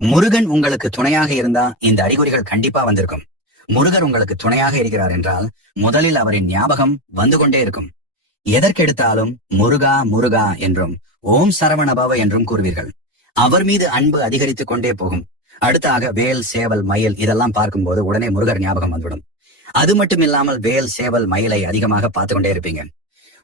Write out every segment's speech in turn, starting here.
முருகன் உங்களுக்கு துணையாக இருந்தா இந்த அறிகுறிகள் கண்டிப்பா வந்திருக்கும். முருகர் உங்களுக்கு துணையாக இருக்கிறார் என்றால் முதலில் அவரின் ஞாபகம் வந்து கொண்டே இருக்கும். எதற்கெடுத்தாலும் முருகா முருகா என்றும் ஓம் சரவணபவ என்றும் கூறுவீர்கள். அவர் மீது அன்பு அதிகரித்துக் கொண்டே போகும். அடுத்தாக வேல் சேவல் மயில் இதெல்லாம் பார்க்கும்போது உடனே முருகர் ஞாபகம் வந்துவிடும். அது மட்டும் இல்லாமல் வேல் சேவல் மயிலை அதிகமாக பார்த்து கொண்டே இருப்பீங்க.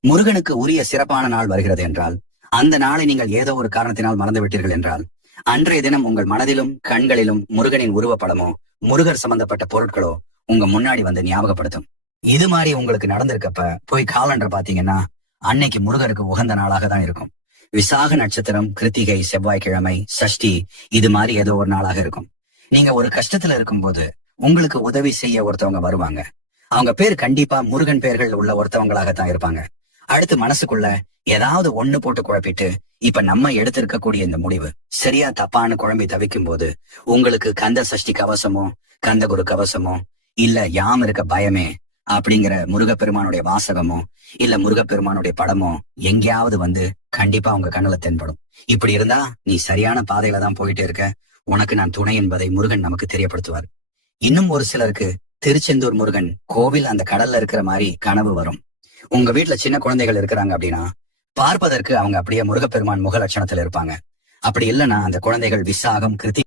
முருகனுக்கு உரிய சிறப்பான நாள் வருகிறது என்றால் அந்த நாளை நீங்கள் ஏதோ ஒரு காரணத்தினால் மறந்து விட்டீர்கள் என்றால் அன்றைய தினம் உங்கள் மனதிலும் கண்களிலும் முருகனின் உருவப்படமோ முருகர் சம்பந்தப்பட்ட பொருட்களோ உங்க முன்னாடி வந்து ஞாபகப்படுத்தும். இது மாதிரி உங்களுக்கு நடந்திருக்கப்ப போய் காலண்டர் பாத்தீங்கன்னா அன்னைக்கு முருகருக்கு உகந்த நாளாக தான் இருக்கும். விசாக நட்சத்திரம் கிருத்திகை செவ்வாய்க்கிழமை சஷ்டி இது மாதிரி ஏதோ ஒரு நாளாக இருக்கும். நீங்க ஒரு கஷ்டத்துல இருக்கும்போது உங்களுக்கு உதவி செய்ய ஒருத்தவங்க வருவாங்க. அவங்க பேர் கண்டிப்பா முருகன் பெயர்கள் உள்ள ஒருத்தவங்களாகத்தான் இருப்பாங்க. அடுத்து மனசுக்குள்ள ஏதாவது ஒண்ணு போட்டு குழப்பிட்டு இப்ப நம்ம எடுத்திருக்கக்கூடிய இந்த முடிவு சரியா தப்பான குழம்பி தவிக்கும் போது உங்களுக்கு கந்த சஷ்டி கவசமோ கந்தகுரு கவசமோ இல்ல யாம் இருக்க பயமே அப்படிங்கிற முருகப்பெருமானுடைய வாசகமோ இல்ல முருகப்பெருமானுடைய படமோ எங்கேயாவது வந்து கண்டிப்பா உங்க கண்ணுல தென்படும். இப்படி இருந்தா நீ சரியான பாதையில தான் போயிட்டு இருக்க. உனக்கு நான் துணை என்பதை முருகன் நமக்கு தெரியப்படுத்துவார். இன்னும் ஒரு சிலருக்கு திருச்செந்தூர் முருகன் கோவில் அந்த கடல்ல இருக்கிற மாதிரி கனவு வரும். உங்க வீட்டுல சின்ன குழந்தைகள் இருக்கிறாங்க அப்படின்னா பார்ப்பதற்கு அவங்க அப்படியே முருகப்பெருமான் முக லட்சணத்துல இருப்பாங்க. அப்படி இல்லைன்னா அந்த குழந்தைகள் விசாகம் கிருத்தி